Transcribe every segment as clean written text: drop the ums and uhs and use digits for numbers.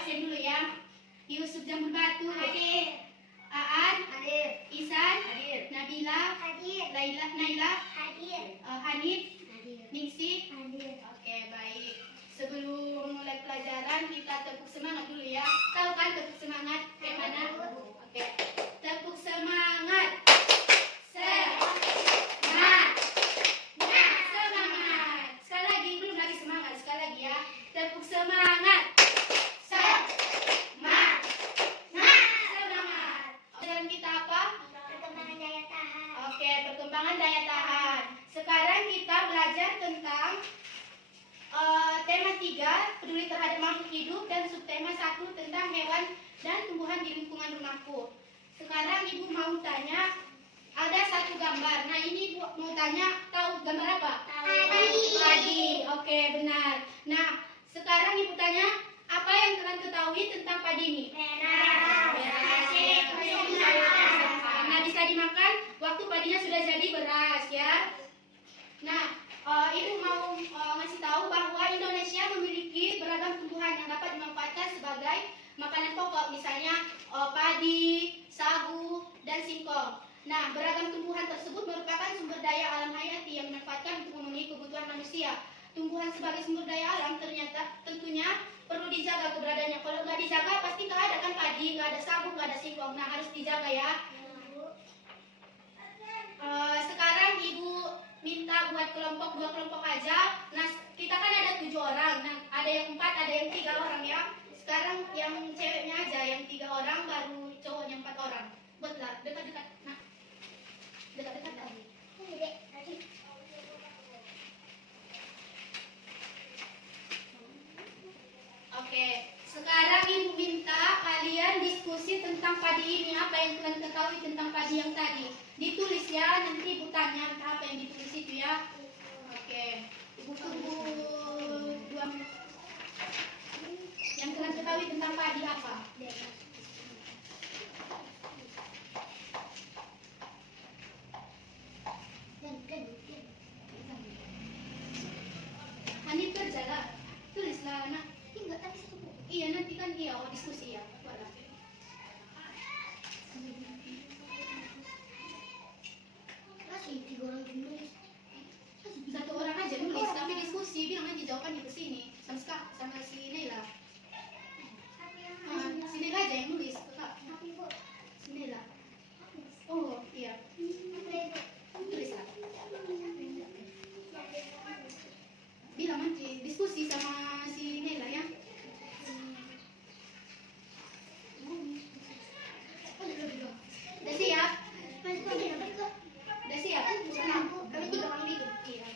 absen dulu ya. Yusuf Jamul Batu. Hadir. Aan. Hadir. Isan. Hadir. Nabila. Hadir. Naila. Hadir. Hanif. Hadir. Ningsi. Hadir. Oke, baik. Sebelum mulai pelajaran kita tepuk semangat dulu ya. Tahu kan tepuk semangat kayak mana? Oke. Tepuk semangat. Semangat. Semangat. Sekali lagi, belum lagi semangat. Sekali lagi ya. Tepuk semangat. Semangat. Pelajaran kita apa? Perkembangan daya tahan. Oke, perkembangan daya tahan. Sekarang kita belajar tentang tema 3, peduli terhadap makhluk hidup, dan subtema 1 tentang hewan dan tumbuhan di lingkungan rumahku. Sekarang Ibu mau tanya, ada satu gambar. Nah, ini Ibu mau tanya, tahu gambar apa? Padi. Oke, benar. Nah, sekarang Ibu tanya, apa yang kalian ketahui tentang padi ini? Merah. Nah, bisa dimakan waktu padinya sudah jadi beras ya. Nah, Ibu mau ngasih tahu bahwa Indonesia memiliki beragam tumbuhan yang dapat dimanfaatkan sebagai makanan pokok, misalnya padi, sagu, dan singkong. Nah, beragam tumbuhan tersebut merupakan sumber daya alam hayati yang dimanfaatkan untuk memenuhi kebutuhan manusia. Tumbuhan sebagai sumber daya alam ternyata tentunya perlu dijaga keberadaannya. Kalau nggak dijaga pasti nggak ada kan padi, nggak ada sagu, nggak ada singkong. Nah, harus dijaga ya. Sekarang Ibu minta buat kelompok 2 kelompok aja. Nah, kita kan ada 7 orang. Nah, ada yang 4, ada yang 3 orang ya. Sekarang yang ceweknya aja yang 3 orang, baru cowoknya 4 orang. Buatlah dekat-dekat. Nah, dekat-dekat lagi. Oke, sekarang Ibu minta kalian diskusi tentang padi ini. Apa yang kalian ketahui tentang padi yang tadi? Ditulis ya, nanti Ibu tanya apa yang ditulis itu ya. Oke, Ibu tunggu 2 menit. Yang kalian ketahui tentang padi apa? Hanif kerja lah, tulislah anak. Iya, nanti kan dia diskusi ya. Buatlah. Satu orang aja nulis, tapi diskusi bilang aja jawabannya ke sini sama si Naila. Si Naila aja yang nulis, Kak. Si Naila. Oh, iya. Tulislah. Bilang aja diskusi sama si Naila ya. Udah siap? Udah siap? Kami 3 orang ikut. Iya.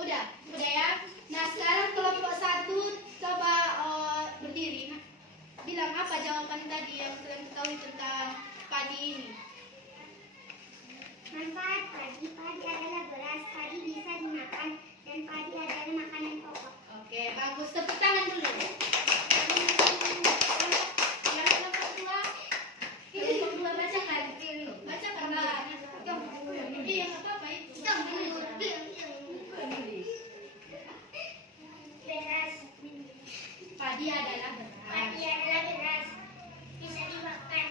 Udah? Udah ya. Nah, sekarang kelompok 1 coba berdiri. Nah, bilang apa jawaban tadi yang kalian ketahui tentang padi ini? Manfaat padi. Padi adalah beras. Padi bisa dimakan dan padi adalah makanan pokok. Oke, bagus. Tepuk tangan dulu. Yang kelompok 2, bacakan. Bacakan lah. Iya, nggak apa-apa itu. Beras. Padi adalah Padi beras. adalah beras. Bisa dimakan.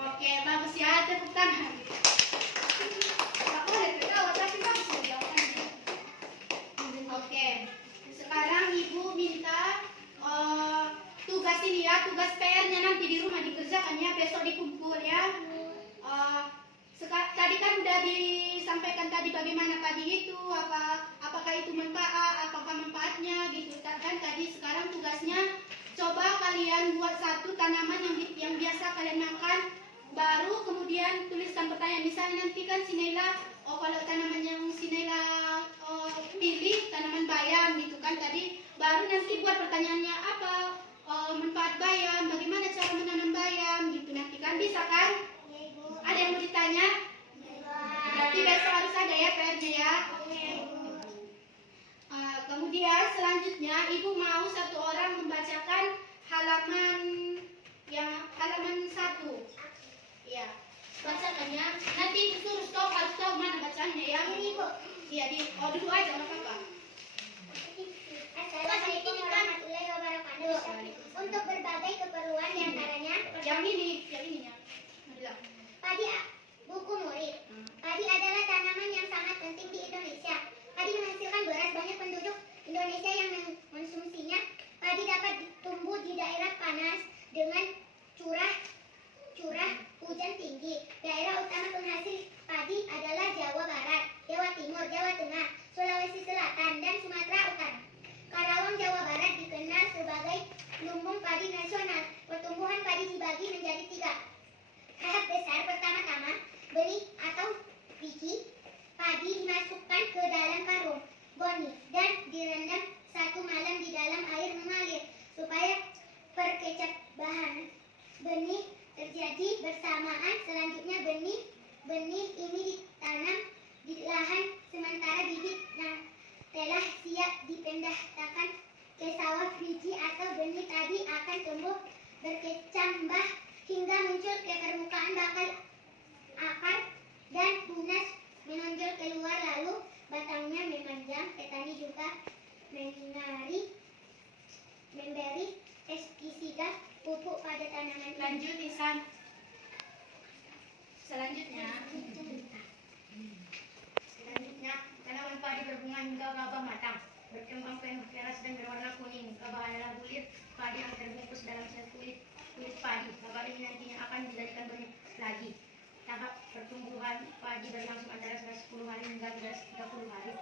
Oke, bagus ya. Tepuk tangan. Nggak boleh ketawa, tapi bagus ya jawabannya. Oke, sekarang Ibu minta tugas ini ya, tugas PR-nya nanti di rumah dikerjakan ya, besok dikumpul ya. Tadi kan udah disampaikan tadi bagaimana padi itu, apakah itu apakah manfaatnya gitu kan tadi. Sekarang tugasnya coba kalian buat satu tanaman yang biasa kalian makan, baru kemudian tuliskan pertanyaan. Misalnya nanti kan si Naila, kalau tanaman yang si Naila pilih tanaman bayam gitu kan tadi, baru nanti buat pertanyaannya apa manfaat bayam, bagaimana cara menanam bayam gitu nanti Kan bisa kan? Iya, Ibu. Ada yang mau ditanya? Berarti besok harus ada ya PR-nya ya. Iya, Ibu. Kemudian selanjutnya Ibu mau satu orang membacakan halaman halaman 1. Iya. Bacakan ya. Nanti Ibu suruh stop, harus tahu mana bacanya ya. Ini, Ibu. Iya, duduk aja enggak apa-apa. Assalamualaikum warahmatullahi wabarakatuh. Untuk berbagai keperluan diantaranya Yang ini ya. Bilang. padi, buku murid. Padi adalah tanaman yang sangat penting di Indonesia. Padi menghasilkan beras. Banyak penduduk Indonesia yang mengonsumsinya. Padi dapat tumbuh di daerah panas dengan curah hujan tinggi. Daerah utama penghasil padi adalah Jawa Barat, Jawa Timur, Jawa Tengah, Sulawesi Selatan, dan Sumatera Utara. Karawang, Jawa Barat dikenal sebagai lumbung padi nasional. Pertumbuhan padi dibagi menjadi 3 tahap besar. Pertama-tama, benih atau biji padi dimasukkan ke dalam karung goni dan direndam 1 malam di dalam air mengalir supaya perkecapan benih terjadi bersamaan. Selanjutnya benih ini ditanam di lahan sementara bibit telah siap dipindahkan ke sawah. Biji atau benih tadi akan tumbuh berkecambah hingga muncul ke permukaan. Bakal akar dan tunas menonjol keluar, lalu batangnya memanjang. Petani juga memberi pestisida pupuk pada tanaman. Lanjut Isan. Selanjutnya tanaman padi berbunga hingga gabah matang, berkembang penuh keras dan berwarna kuning. Gabah adalah kulit padi yang terbungkus dalam sel kulit padi. Gabah ini nantinya akan dijadikan benih lagi. Tahap pertumbuhan padi berlangsung antara 10 hari hingga 30 hari.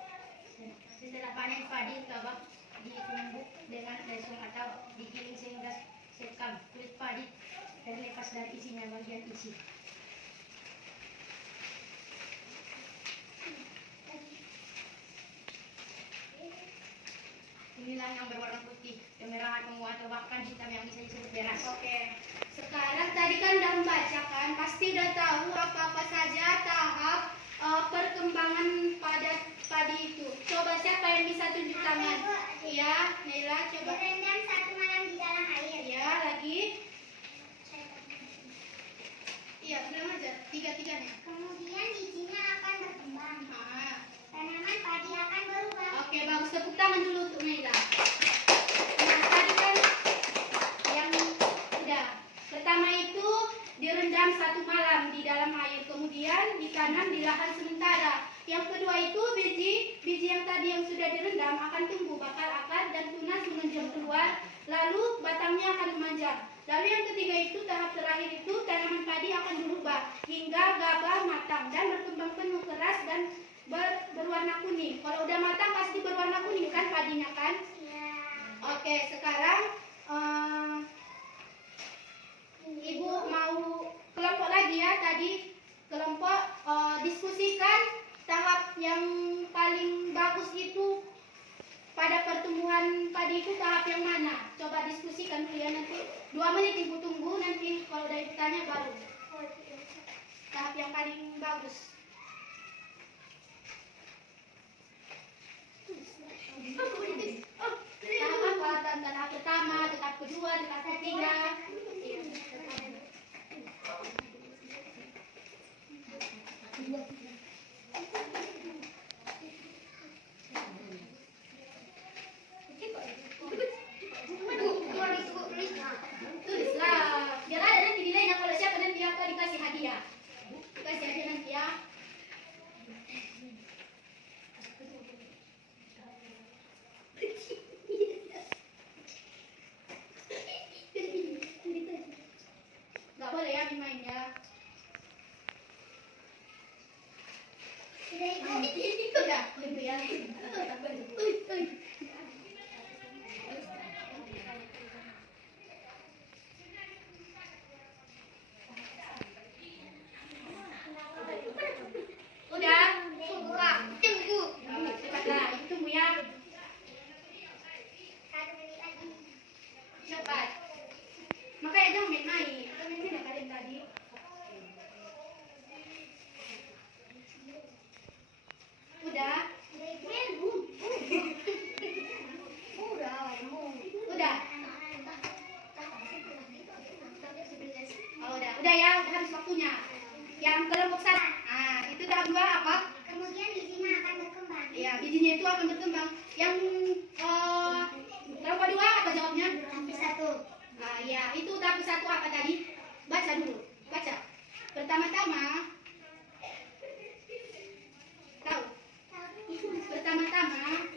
Setelah panen padi, gabah ditumbuk dengan lesung atau digiling sehingga sekam kulit padi dan lepas dari isinya bagian isi. Inilah yang berwarna putih, kemerahan, ungu atau bahkan hitam yang bisa disebut beras. Oke. Sekarang tadi kan udah membacakan, pasti udah tahu apa-apa saja tahap perkembangan pada padi itu. Coba siapa yang bisa tunjuk tangan? Iya, Naila coba. Direndam 1 malam di dalam air. Iya, lagi. Iya, bilang aja. Tiga-tiganya. Kemudian bijinya akan berkembang. Nah. Tanaman padi akan berubah. Oke, bagus. Tepuk tangan dulu untuk Naila. Nah, tadi kan yang udah. Pertama itu direndam 1 malam di dalam air, kemudian ditanam di lahan sementara. Yang kedua itu biji yang tadi yang sudah direndam akan tumbuh, bakal akar dan tunas menonjol keluar, lalu batangnya akan memanjang. Lalu yang ketiga itu tahap terakhir itu tanaman padi akan berubah hingga gabah matang dan berkembang penuh keras dan berwarna kuning. Kalau udah matang pasti berwarna kuning kan padinya kan? Ya. Oke, sekarang Ibu mau kelompok lagi ya. Tadi kelompok diskusikan tahap yang paling bagus itu pada pertumbuhan padi itu tahap yang mana? Coba diskusikan dulu ya, nanti 2 menit Ibu tunggu, nanti kalau udah ditanya baru. Tahap yang paling bagus. Tahap apa? Tahap pertama, tahap kedua, tahap ketiga. Tulislah, biar ada nanti nilainya. Kalau siapa nanti akan dikasih hadiah. Dikasih hadiah nanti ya. itu akan berkembang. Yang berapa dua apa jawabnya? Tahap 1. Nah, ya, itu tahap 1 apa tadi? Baca dulu, baca. Pertama-tama, tahu? Pertama-tama,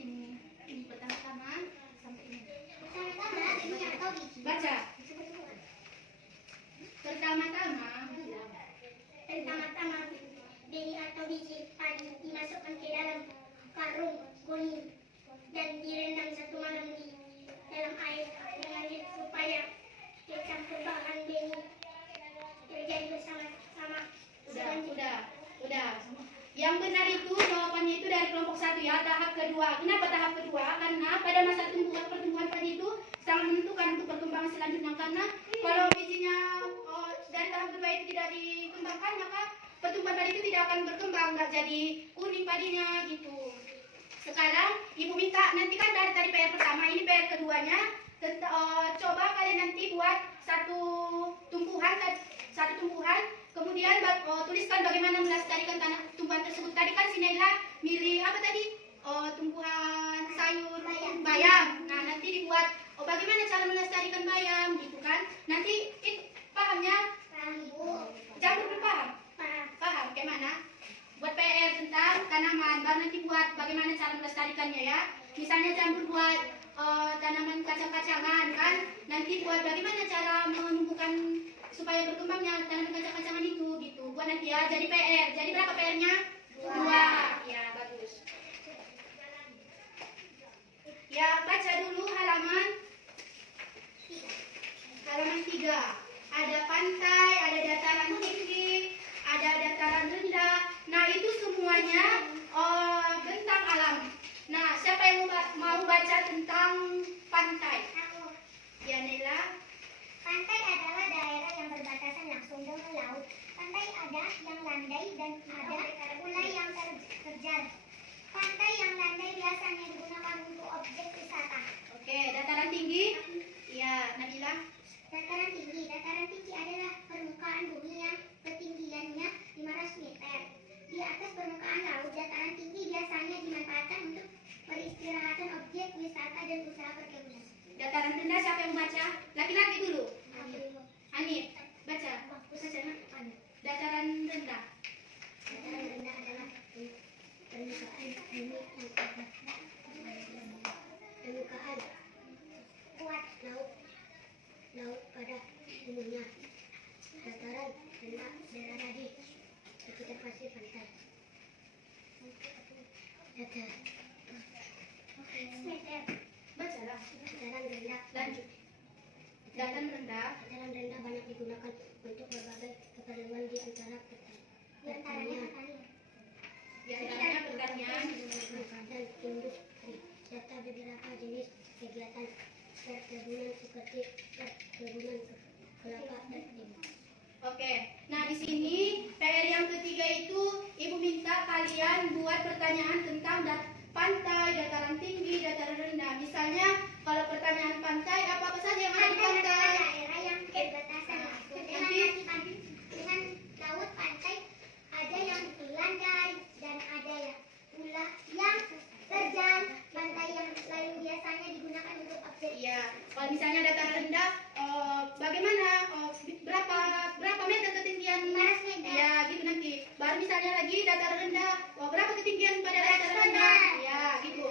ini pertama-tama sampai ini. Pertama-tama benih atau biji. Baca. Pertama-tama, Pertama-tama benih atau biji padi dimasukkan ke dalam karung kuning dan direndam 1 malam di dalam air mengalir supaya kecampur bahan benih terjadi bersama-sama. udah. Yang benar itu jawabannya itu dari kelompok 1 ya, tahap kedua. Kenapa tahap kedua? Karena pada masa pertumbuhan padi itu sangat menentukan untuk perkembangan selanjutnya. Karena kalau bijinya dari tahap kedua itu tidak dikembangkan, maka pertumbuhan padi itu tidak akan berkembang, nggak jadi kuning padinya gitu. Sekarang ibu minta nanti kan dari tadi PR pertama, ini PR keduanya. Coba kalian nanti buat satu tumbuhan, kemudian tuliskan bagaimana melestarikan tanah tumbuhan tersebut. Tadi kan si Naila milih apa tadi? Tumbuhan sayur bayam. Nah, nanti dibuat bagaimana cara melestarikan bayam gitu kan. Nanti itu pahamnya? Paham, Ibu. Jangan belum paham? Paham kayak mana? Buat PR tentang tanaman, baru nanti buat bagaimana cara melestarikannya ya. Misalnya jamur buat tanaman kacang-kacangan kan. Nanti buat bagaimana cara menumbuhkan supaya berkembangnya tanaman kacang-kacangan itu gitu. Buat nanti ya, jadi PR. Jadi berapa PR-nya? 2. Ya, bagus. Ya, baca dulu halaman 3. Ada pantai, ada dataran tinggi, ada dataran rendah. Nah, itu semuanya tentang alam. Nah, siapa yang mau baca tentang pantai? Aku. Ya, Nela. Pantai adalah daerah yang berbatasan langsung dengan laut. Pantai ada yang landai dan ada pula yang terjal. Pantai yang landai biasanya digunakan untuk objek wisata. Oke, dataran tinggi. Ya, Nabila. Dataran tinggi adalah permukaan bumi yang ketinggiannya 500 meter. Di atas permukaan laut, dataran tinggi biasanya dimanfaatkan untuk peristirahatan objek wisata dan usaha perkebunan. Dataran rendah siapa yang baca? Laki-laki dulu. Hanif, baca. Dataran rendah. Dataran rendah adalah permukaan bumi yang permukaan kuat laut pada umumnya. Dataran rendah berada di sekitar pasir pantai. Bacalah. Dataran rendah. Lanjut. Dataran rendah. Dataran rendah banyak digunakan untuk berbagai keperluan di antara pertanian. Di antaranya pertanian. Dan industri serta beberapa jenis kegiatan perkebunan seperti perkebunan kelapa dan teh. Oke. Nah, di sini PR yang ketiga itu Ibu minta kalian buat pertanyaan tentang pantai, dataran tinggi, dataran rendah. Misalnya kalau pertanyaan pantai, apa saja yang ada di pantai? Daerah yang berbatasan langsung dengan laut. Pantai ada yang landai dan ada yang pula yang terjal. Pantai yang lain biasanya digunakan untuk objek. Iya. Kalau misalnya dataran rendah, bagaimana? Berapa meter ketinggian? 500 meter. Ya, gitu nanti. Baru misalnya lagi dataran rendah, berapa ketinggian pada dataran rendah? Ya, gitu.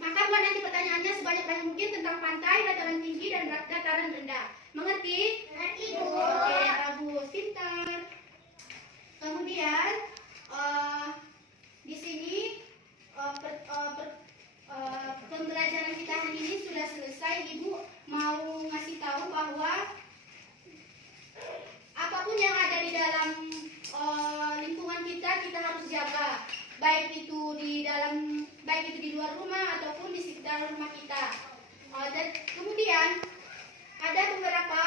Maka buat nanti pertanyaannya sebanyak mungkin tentang pantai, dataran tinggi, dan dataran rendah. Mengerti? Mengerti, Bu. Oke, bagus, pintar. Kemudian di sini pembelajaran kita hari ini sudah selesai. Ibu mau ngasih tahu bahwa apapun yang ada di dalam lingkungan kita harus jaga, baik itu di luar rumah ataupun di sekitar rumah kita. Dan kemudian ada beberapa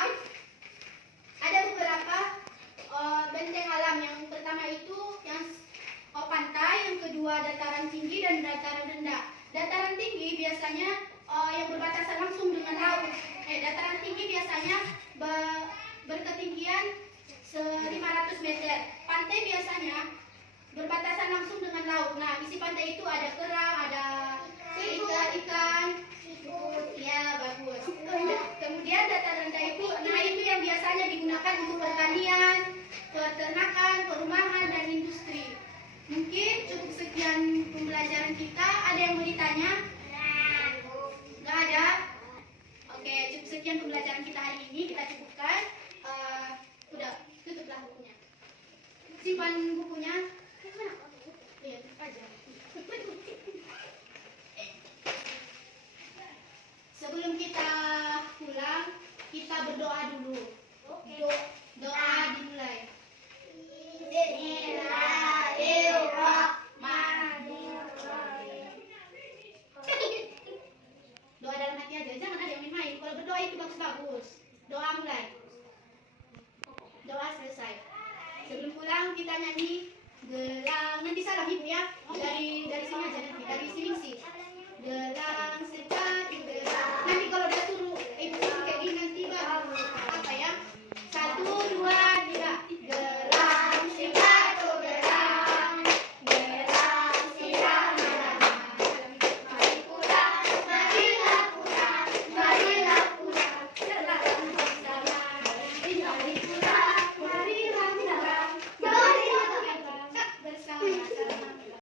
benteng alam. Yang pertama itu yang pantai, yang kedua dataran tinggi dan dataran rendah. Dataran tinggi biasanya yang berbatasan langsung dengan laut. Dataran tinggi biasanya berketinggian 500 meter. Pantai biasanya berbatasan langsung dengan laut. Nah, isi pantai itu ada kerang, ada ikan. Ya, bagus. Kemudian dataran rendah itu, nah itu yang biasanya digunakan untuk pertanian, peternakan, perumahan, dan industri. Mungkin cukup sekian pembelajaran kita. Ada yang mau ditanya? Nggak ada? Oke, cukup sekian pembelajaran kita hari ini. Kita cukupkan. Udah, tutuplah bukunya. Simpan bukunya.